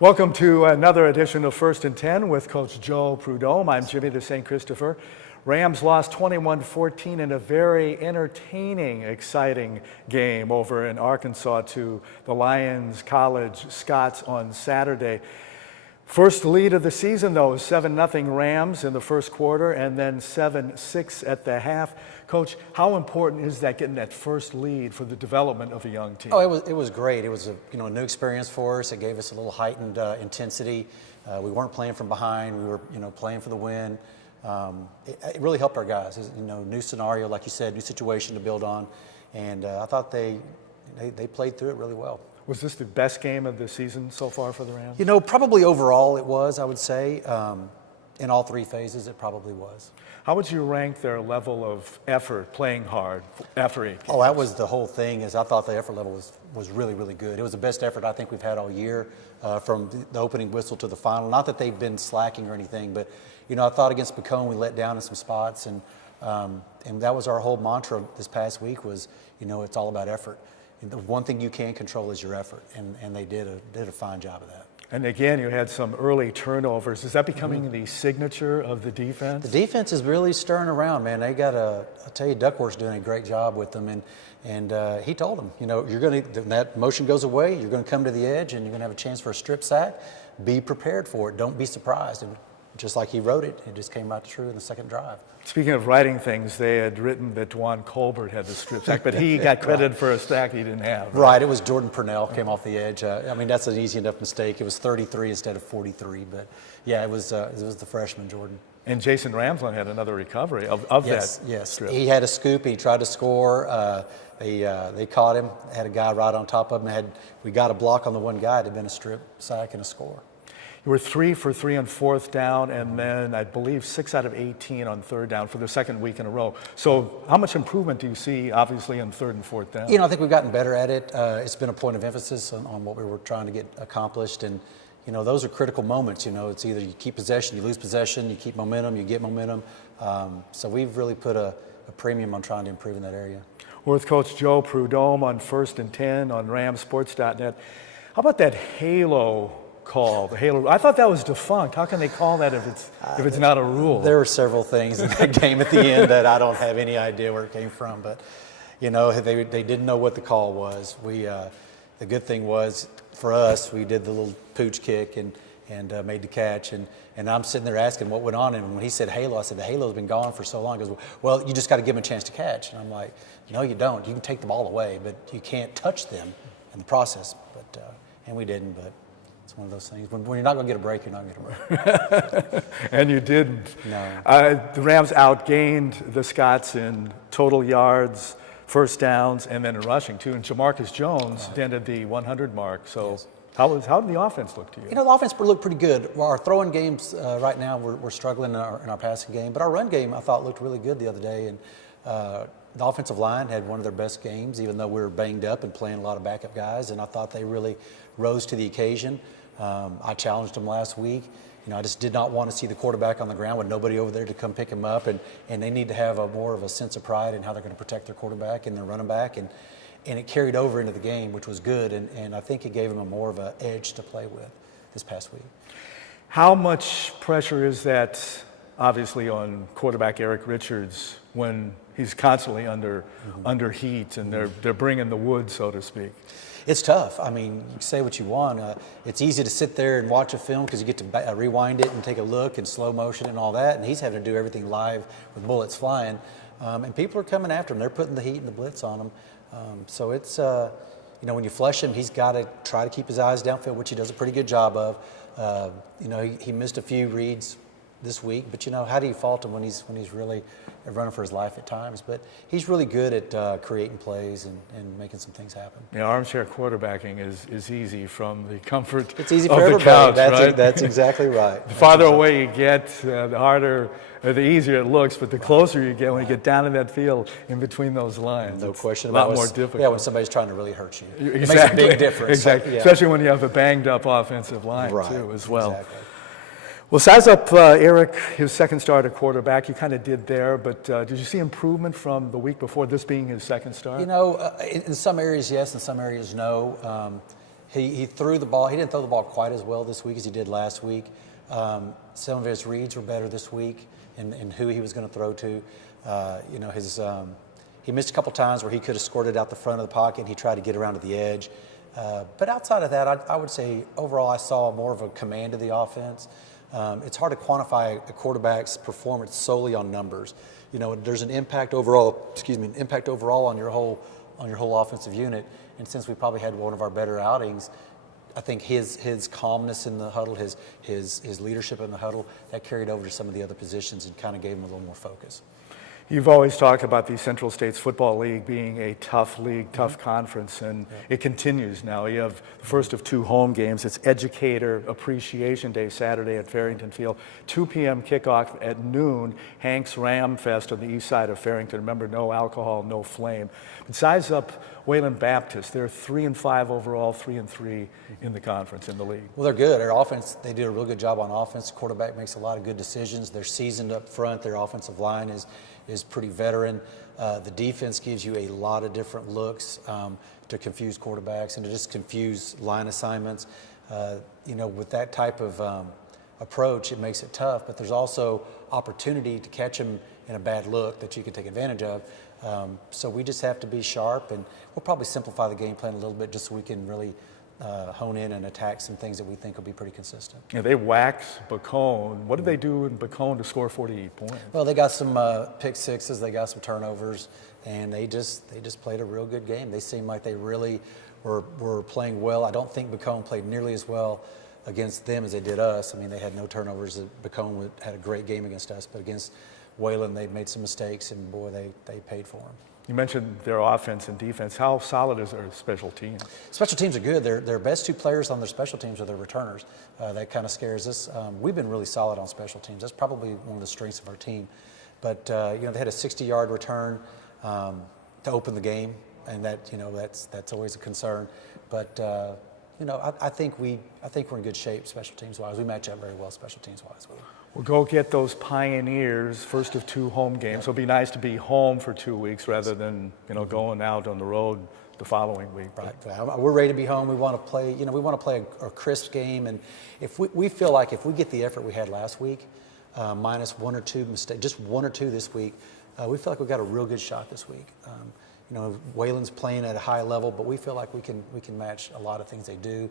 Welcome to another edition of 1st&10 with Coach Joe Prud'homme. I'm Jimmy the St. Christopher. Rams lost 21-14 in a very entertaining, exciting game over in Arkansas to the Lions College Scots on Saturday. First lead of the season, though, 7-0 Rams in the first quarter and then 7-6 at the half. Coach, how important is that, getting that first lead for the development of a young team? Oh, it was great. It was a new experience for us. It gave us a little heightened intensity. We weren't playing from behind. We were playing for the win. It really helped our guys. It was, new scenario, like you said, new situation to build on, and I thought they played through it really well. Was this the best game of the season so far for the Rams? Probably overall it was, I would say. In all three phases, it probably was. How would you rank their level of effort, playing hard, after 8 games? Oh, that was the whole thing. I thought the effort level was really, really good. It was the best effort I think we've had all year, from the opening whistle to the final. Not that they've been slacking or anything, but I thought against Pecan we let down in some spots, and that was our whole mantra this past week was, it's all about effort. The one thing you can control is your effort, and they did a fine job of that. And again, you had some early turnovers. Is that becoming the signature of the defense? The defense is really stirring around, man. They got I'll tell you, Duckworth's doing a great job with them, and he told them, you're going to, that motion goes away, you're going to come to the edge, and you're going to have a chance for a strip sack. Be prepared for it. Don't be surprised. And just like he wrote it, it just came out true in the second drive. Speaking of writing things, they had written that Dwan Colbert had the strip sack, but he got credited for a sack he didn't have. Right, it was Jordan Purnell came off the edge. That's an easy enough mistake. It was 33 instead of 43, but yeah, it was the freshman, Jordan. And Jason Ramsland had another recovery of that strip. Yes, he had a scoop. He tried to score. They caught him, had a guy right on top of him. We got a block on the one guy. It had been a strip sack and a score. You were 3 for 3 on fourth down, and then I believe 6 out of 18 on third down for the second week in a row. So how much improvement do you see, obviously, on third and fourth down? I think we've gotten better at it. It's been a point of emphasis on what we were trying to get accomplished, and those are critical moments. It's either you keep possession, you lose possession, you keep momentum, you get momentum. So we've really put a premium on trying to improve in that area. We're with Coach Joe Prud'homme on 1st&10 on ramsports.net. How about that halo call, the halo? I thought that was defunct. How can they call that if it's not a rule? There were several things in that game at the end that I don't have any idea where it came from, but they didn't know what the call was. The good thing was for us, we did the little pooch kick and made the catch, and I'm sitting there asking what went on, and when he said halo, I said the halo's been gone for so long. He goes, well, you just got to give them a chance to catch, and I'm like, no, you don't. You can take the ball away, but you can't touch them in the process. But and we didn't, but. It's one of those things. When you're not going to get a break, you're not going to get a break. And you didn't. No. The Rams outgained the Scots in total yards, first downs, and then in rushing, too. And Jamarcus Jones dented the 100 mark. So yes. How did the offense look to you? The offense looked pretty good. Well, our throwing games right now, we're struggling in our passing game. But our run game, I thought, looked really good the other day. And the offensive line had one of their best games, even though we were banged up and playing a lot of backup guys. And I thought they really rose to the occasion. I challenged them last week. I just did not want to see the quarterback on the ground with nobody over there to come pick him up, and they need to have more of a sense of pride in how they're going to protect their quarterback and their running back, and it carried over into the game, which was good, and I think it gave them more of an edge to play with this past week. How much pressure is that, obviously, on quarterback Eric Richards when he's constantly under heat and they're bringing the wood, so to speak? It's tough. I mean, you can say what you want. It's easy to sit there and watch a film because you get to rewind it and take a look in slow motion and all that, and he's having to do everything live with bullets flying. And people are coming after him. They're putting the heat and the blitz on him. So it's, when you flush him, he's got to try to keep his eyes downfield, which he does a pretty good job of. He missed a few reads this week, but how do you fault him when he's really running for his life at times? But he's really good at creating plays and making some things happen. Armchair quarterbacking is easy from the comfort it's easy of for the everybody. couch, right? That's exactly right. The farther away you get, the harder, or the easier it looks, but the closer you get when you get down in that field in between those lines. No question about it. A lot more difficult. Yeah, when somebody's trying to really hurt you. Exactly. It makes a big difference. Exactly. Yeah. Especially when you have a banged up offensive line, right. too, as well. Exactly. Well, size up Eric, his second start at quarterback. You kind of did there, but did you see improvement from the week before, this being his second start? In some areas, yes, in some areas, no. He threw the ball. He didn't throw the ball quite as well this week as he did last week. Some of his reads were better this week in who he was going to throw to. He missed a couple times where he could have scored it out the front of the pocket. He tried to get around to the edge. But outside of that, I would say overall I saw more of a command of the offense. It's hard to quantify a quarterback's performance solely on numbers. There's an impact overall. Impact overall on your whole offensive unit. And since we probably had one of our better outings, I think his calmness in the huddle, his leadership in the huddle, that carried over to some of the other positions and kind of gave him a little more focus. You've always talked about the Central States Football League being a tough league, tough conference, and it continues now. You have the first of 2 home games. It's Educator Appreciation Day, Saturday at Farrington Field. 2 p.m. kickoff at noon, Hank's Ram Fest on the east side of Farrington. Remember, no alcohol, no flame. Besides Wayland Baptist, they're 3-5 overall, 3-3 in the conference, in the league. Well, they're good. Their offense, they do a real good job on offense. The quarterback makes a lot of good decisions. They're seasoned up front. Their offensive line is pretty veteran. The defense gives you a lot of different looks to confuse quarterbacks and to just confuse line assignments. With that type of approach, it makes it tough, but there's also opportunity to catch them in a bad look that you can take advantage of. So we just have to be sharp, and we'll probably simplify the game plan a little bit just so we can really hone in and attack some things that we think will be pretty consistent. Yeah, they wax Bacone. What did they do in Bacone to score 48 points? Well, they got some pick sixes, they got some turnovers, and they just played a real good game. They seemed like they really were playing well. I don't think Bacone played nearly as well against them as they did us. I mean, they had no turnovers. Bacone had a great game against us, but against Wayland, they made some mistakes, and boy, they paid for them. You mentioned their offense and defense. How solid is their special teams? Special teams are good. Their best 2 players on their special teams are their returners. That kind of scares us. We've been really solid on special teams. That's probably one of the strengths of our team. But they had a 60-yard return to open the game, and that's always a concern. But I think we're in good shape special teams wise. We match up very well special teams wise with them. We'll go get those Pioneers, first of 2 home games. It'll be nice to be home for 2 weeks rather than going out on the road the following week. Right. We're ready to be home. We want to play. We want to play a crisp game, and if we feel like if we get the effort we had last week, minus 1 or 2 mistakes, just 1 or 2 this week, we feel like we've got a real good shot this week. Wayland's playing at a high level, but we feel like we can match a lot of things they do.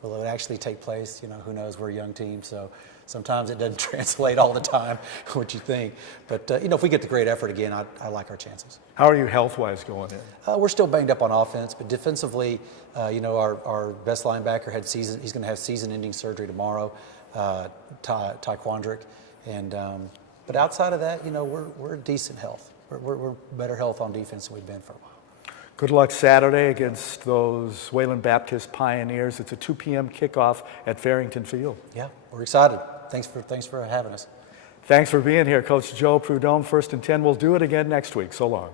Will it actually take place? Who knows? We're a young team, so sometimes it doesn't translate all the time what you think. But if we get the great effort again, I like our chances. How are you health-wise going in? We're still banged up on offense, but defensively, our best linebacker he's going to have season-ending surgery tomorrow, Ty Quandrick, and but outside of that, we're decent health. We're better health on defense than we've been for a while. Good luck Saturday against those Wayland Baptist Pioneers. It's a 2 p.m. kickoff at Farrington Field. Yeah, we're excited. Thanks for having us. Thanks for being here, Coach Joe Prud'homme, 1st and 10. We'll do it again next week. So long.